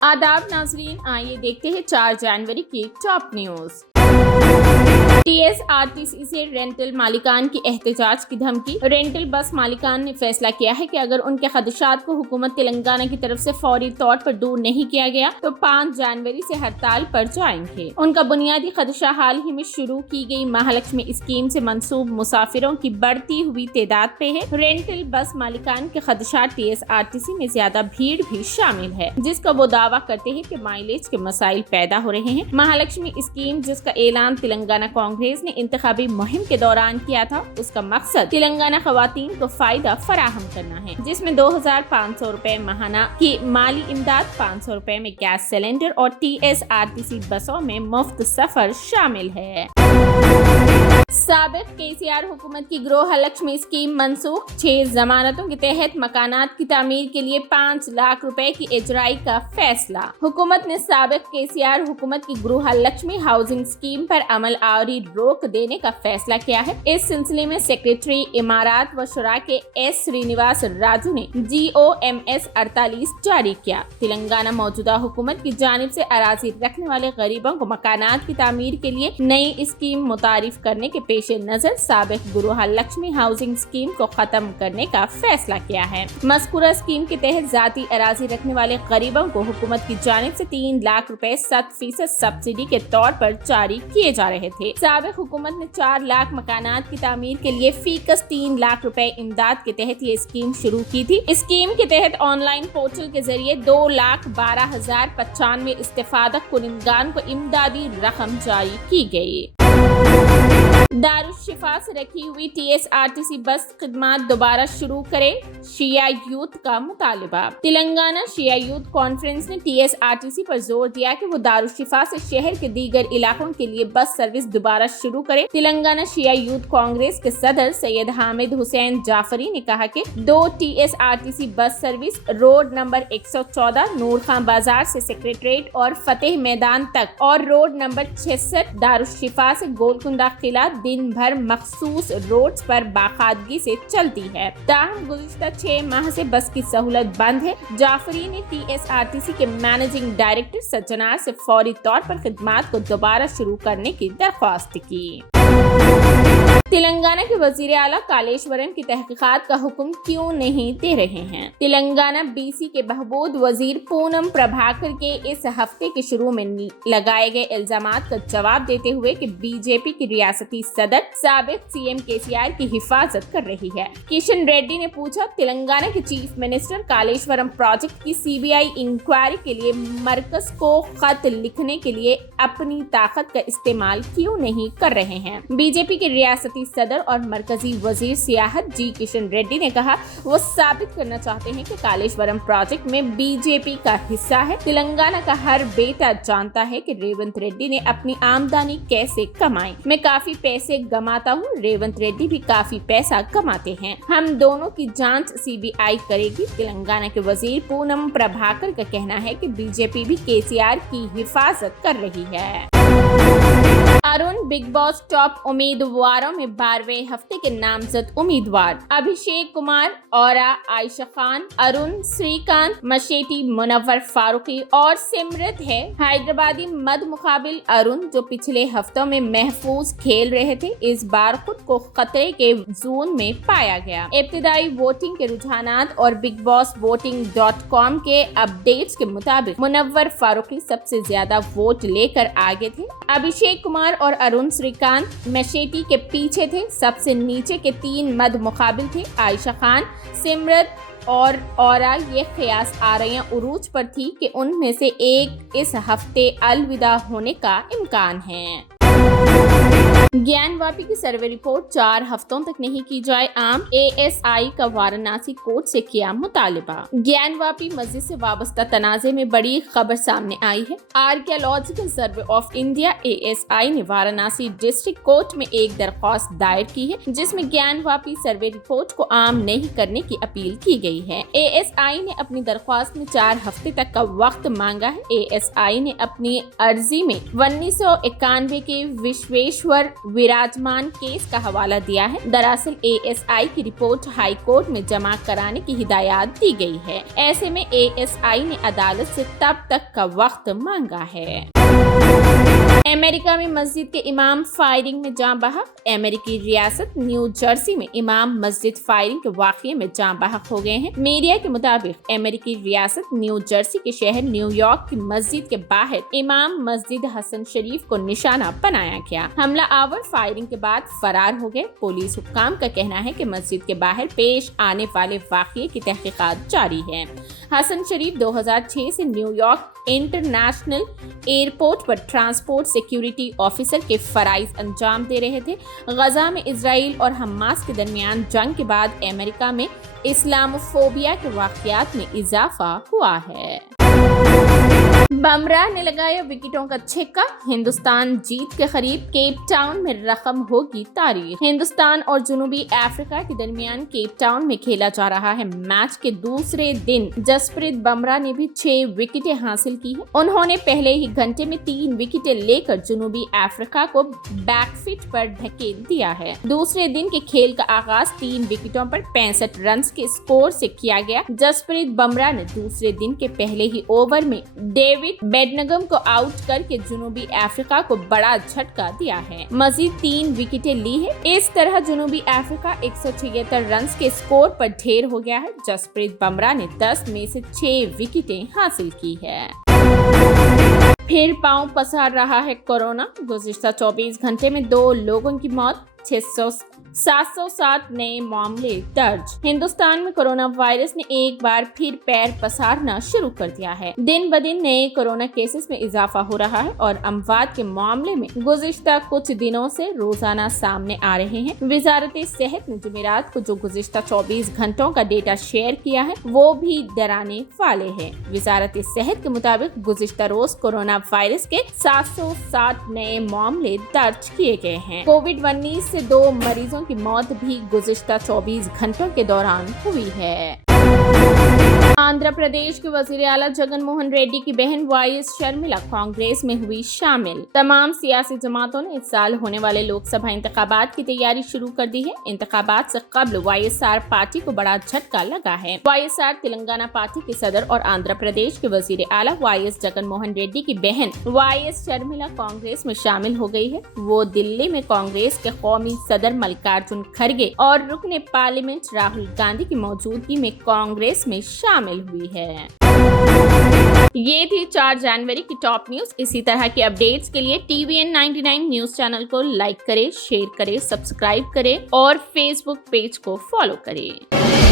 आदाब नाजरीन, आइए देखते हैं 4 जनवरी की टॉप न्यूज। TSRTC से रेंटल मालिकान की एहतजाज की धमकी। रेंटल बस मालिकान ने फैसला किया है कि अगर उनके खदशात को हुकूमत तेलंगाना की तरफ से फौरी तौर पर दूर नहीं किया गया तो 5 जनवरी से हड़ताल पर जाएंगे। उनका बुनियादी खदशा हाल ही में शुरू की गई महालक्ष्मी स्कीम से मंसूब मुसाफिरों की बढ़ती हुई तादाद पे है। रेंटल बस मालिकान के खदशात TSRTC में ज्यादा भीड़ भी शामिल है, जिसका वो दावा करते हैं कि माइलेज के मसाइल पैदा हो रहे हैं। महालक्ष्मी स्कीम, जिसका ऐलान तेलंगाना कांग्रेस ने इंतखाबी मुहिम के दौरान किया था, उसका मकसद तेलंगाना खवातीन को फायदा फराहम करना है, जिसमें 2500 रुपए माहाना की माली इमदाद, 500 रुपए में गैस सिलेंडर और TSRTC बसों में मुफ्त सफर शामिल है। साबिक KCR हुकूमत की गृह लक्ष्मी स्कीम मनसूख। 6 जमानतों के तहत मकानात की तामीर के लिए 5 लाख रुपए की इजराई का फैसला। हुकूमत ने साबिक KCR हुकूमत की गृह लक्ष्मी हाउसिंग स्कीम पर अमल आवरी रोक देने का फैसला किया है। इस सिलसिले में सेक्रेटरी इमारात व शुरा के S श्रीनिवास राजू ने GOMS 48 जारी किया। तेलंगाना मौजूदा हुकूमत की जानिब से अराजी रखने वाले गरीबों को मकानात की तामीर के लिए नई स्कीम मुतारिफ करने के पेश नजर साबिक गृह लक्ष्मी हाउसिंग स्कीम को खत्म करने का फैसला किया है। मज़कूरा स्कीम के तहत जाती अराजी रखने वाले गरीबों को हुकूमत की जानिब से 3 लाख रुपए 7% सब्सिडी के तौर पर जारी किए जा रहे थे। साबिक हुकूमत ने 4 लाख मकानात की तामीर के लिए फीकस 3 लाख रुपए इमदाद के तहत ये स्कीम शुरू की थी। स्कीम के तहत ऑनलाइन पोर्टल के जरिए 2,12,095 इस्तेफादक कुनिंदगान को इमदादी रकम जारी की गयी। दारुश्शिफा से रखी हुई TSRTC बस खिदमत दोबारा शुरू करे, शिया यूथ का मुतालिबा। तेलंगाना शिया यूथ कॉन्फ्रेंस ने TSRTC पर जोर दिया कि वो दारुश्शिफा से शहर के दीगर इलाकों के लिए बस सर्विस दोबारा शुरू करे। तेलंगाना शिया यूथ कांग्रेस के सदर सैयद हामिद हुसैन जाफरी ने कहा कि 2 TSRTC bus service road number 114 नूर खान बाजार से सेक्रेटरीट और फतेह मैदान तक और रोड नंबर 66 दारुश्शिफा से गोलकुंडा किला दिन भर मखसूस रोड्स पर बाकायदगी से चलती है। ताहम गुज़िश्ता 6 माह से बस की सहूलत बंद है। जाफरी ने TSRTC के मैनेजिंग डायरेक्टर सज्जनार से फौरी तौर पर खिदमत को दोबारा शुरू करने की दरख्वास्त की। तेलंगाना के वजीर आला कालेश्वरन की तहकीकात का हुक्म क्यों नहीं दे रहे हैं? तेलंगाना BC के बहबूद वजीर पूनम प्रभाकर के इस हफ्ते के शुरू में लगाए गए इल्जामात का जवाब देते हुए कि BJP की रियासती सदर साबिक CM KCR की हिफाजत कर रही है। किशन रेड्डी ने पूछा, तेलंगाना के चीफ मिनिस्टर कालेश्वरम प्रोजेक्ट की CBI इंक्वायरी के लिए मरकज को खत लिखने के लिए अपनी ताकत का इस्तेमाल क्यों नहीं कर रहे हैं? BJP के रियासती सदर और मरकजी वजीर सियाहत जी किशन रेड्डी ने कहा, वो साबित करना चाहते हैं कि कालेश्वरम प्रोजेक्ट में BJP का हिस्सा है। तेलंगाना का हर बेटा जानता है कि रेवंत रेड्डी ने अपनी आमदनी कैसे कमाई। मैं काफी पैसे कमाता हूँ, रेवंत रेड्डी भी काफी पैसा कमाते हैं। हम दोनों की जांच CBI करेगी। तेलंगाना के वजीर पूनम प्रभाकर का कहना है कि BJP भी KCR की हिफाजत कर रही है। अरुण बिग बॉस टॉप उम्मीदवारों में 12वें हफ्ते के नामजद उम्मीदवार अभिषेक कुमार, औरा, आयशा खान, अरुण, श्रीकांत, मशेटी, मुनव्वर फारूकी और सिमरत है। हैदराबादी मद मुकाबिल अरुण, जो पिछले हफ्तों में महफूज खेल रहे थे, इस बार खुद को खतरे के जोन में पाया गया। इब्तिदाई वोटिंग के रुझानात और बिग बॉस voting.com के अपडेट्स के मुताबिक मुनव्वर फारूकी सबसे ज्यादा वोट लेकर आगे थे। अभिषेक कुमार और अरुण श्रीकांत मशेटी के पीछे थे। सबसे नीचे के 3 मद मुकाबिल थे। आयशा खान, सिमरत और औरा ये ख्यास आरैयां उरूज पर थी कि उनमें से एक इस हफ्ते अलविदा होने का इम्कान है। ज्ञानवापी की सर्वे रिपोर्ट 4 हफ्तों तक नहीं की जाए आम, ASI का वाराणसी कोर्ट से किया मुतालिबा। ज्ञानवापी मस्जिद से वाबस्ता तनाजे में बड़ी खबर सामने आई है। Archaeological survey of India ASI ने वाराणसी डिस्ट्रिक्ट कोर्ट में एक दरख्वास्त दायर की है, जिसमें ज्ञानवापी सर्वे रिपोर्ट को आम नहीं करने की अपील की गई है। ASI ने अपनी दरख्वास्त में 4 हफ्ते तक का वक्त मांगा है। ASI ने अपनी अर्जी में 1991 के विश्वेश्वर विराजमान केस का हवाला दिया है। दरअसल ASI की रिपोर्ट हाई कोर्ट में जमा कराने की हिदायत दी गई है। ऐसे में ASI ने अदालत से तब तक का वक्त मांगा है। अमेरिका में मस्जिद के इमाम फायरिंग में जाँ बहक। अमेरिकी रियासत न्यू जर्सी में इमाम मस्जिद फायरिंग के वाक़ये में जाँ बहक हो गए हैं। मीडिया के मुताबिक अमेरिकी रियासत न्यू जर्सी के शहर न्यूयॉर्क की मस्जिद के बाहर इमाम मस्जिद हसन शरीफ को निशाना बनाया गया। हमला आवर फायरिंग के बाद फरार हो गए। पुलिस हुक्काम का कहना है कि मस्जिद के बाहर पेश आने वाले वाक़ये की तहकीकात जारी है। हसन शरीफ 2006 से न्यूयॉर्क इंटरनेशनल एयरपोर्ट पर ट्रांसपोर्ट सिक्योरिटी ऑफिसर के फराइज अंजाम दे रहे थे। गजा में इजराइल और हमास के दरमियान जंग के बाद अमेरिका में इस्लामोफोबिया के वाक़यात में इजाफा हुआ है। बुमराह ने लगाया विकेटों का छक्का। हिंदुस्तान जीत के करीब। केप टाउन में रकम होगी तारीख। हिंदुस्तान और जनूबी अफ्रीका के दरमियान केप टाउन में खेला जा रहा है मैच के दूसरे दिन जसप्रीत बुमराह ने भी 6 विकेटें हासिल की हैं। उन्होंने पहले ही घंटे में 3 विकेटें लेकर जनूबी अफ्रीका को बैकफीट पर ढकेल दिया है। दूसरे दिन के खेल का आगाज 3 विकेटों पर 65 रन के स्कोर से किया गया। जसप्रीत बुमराह ने दूसरे दिन के पहले ही ओवर में डेविड बेडनगम को आउट करके जनूबी अफ्रीका को बड़ा झटका दिया है। मजीद 3 विकेटें ली है। इस तरह जनूबी अफ्रीका 176 रन के स्कोर पर ढेर हो गया है। जसप्रीत बुमराह ने 10 में से 6 विकेटें हासिल की है। फिर पांव पसार रहा है कोरोना। गुज़िश्ता 24 घंटे में 2 लोगों की मौत, 707 नए मामले दर्ज। हिंदुस्तान में कोरोना वायरस ने एक बार फिर पैर पसारना शुरू कर दिया है। दिन ब दिन नए कोरोना केसेस में इजाफा हो रहा है और अमवात के मामले में गुज़िश्ता कुछ दिनों से रोजाना सामने आ रहे हैं। वजारत सेहत ने जुमेरात को जो गुज़िश्ता 24 घंटों का डेटा शेयर किया है वो भी डराने वाले है। वजारत सेहत के मुताबिक गुज़िश्ता रोज कोरोना वायरस के 707 नए मामले दर्ज किए गए हैं। कोविड-19 से 2 मरीजों की मौत भी गुज़िश्ता 24 घंटों के दौरान हुई है। आंध्र प्रदेश के वजीर आला जगन मोहन रेड्डी की बहन वाईएस शर्मिला कांग्रेस में हुई शामिल। तमाम सियासी जमातों ने इस साल होने वाले लोकसभा इंतखाबात की तैयारी शुरू कर दी है। इंतखाबात से कबल वाईएसआर पार्टी को बड़ा झटका लगा है। वाईएसआर तेलंगाना पार्टी के सदर और आंध्र प्रदेश के वजीर आला वाईएस जगन मोहन रेड्डी की बहन वाईएस शर्मिला कांग्रेस में शामिल हो गई है। वो दिल्ली में कांग्रेस के कौमी सदर मल्लिकार्जुन खड़गे और रुकने पार्लियामेंट राहुल गांधी की मौजूदगी में कांग्रेस में शामिल हुई है। ये थी 4 जनवरी की टॉप न्यूज। इसी तरह के अपडेट्स के लिए TVN 99 न्यूज चैनल को लाइक करें, शेयर करें, सब्सक्राइब करें और फेसबुक पेज को फॉलो करें।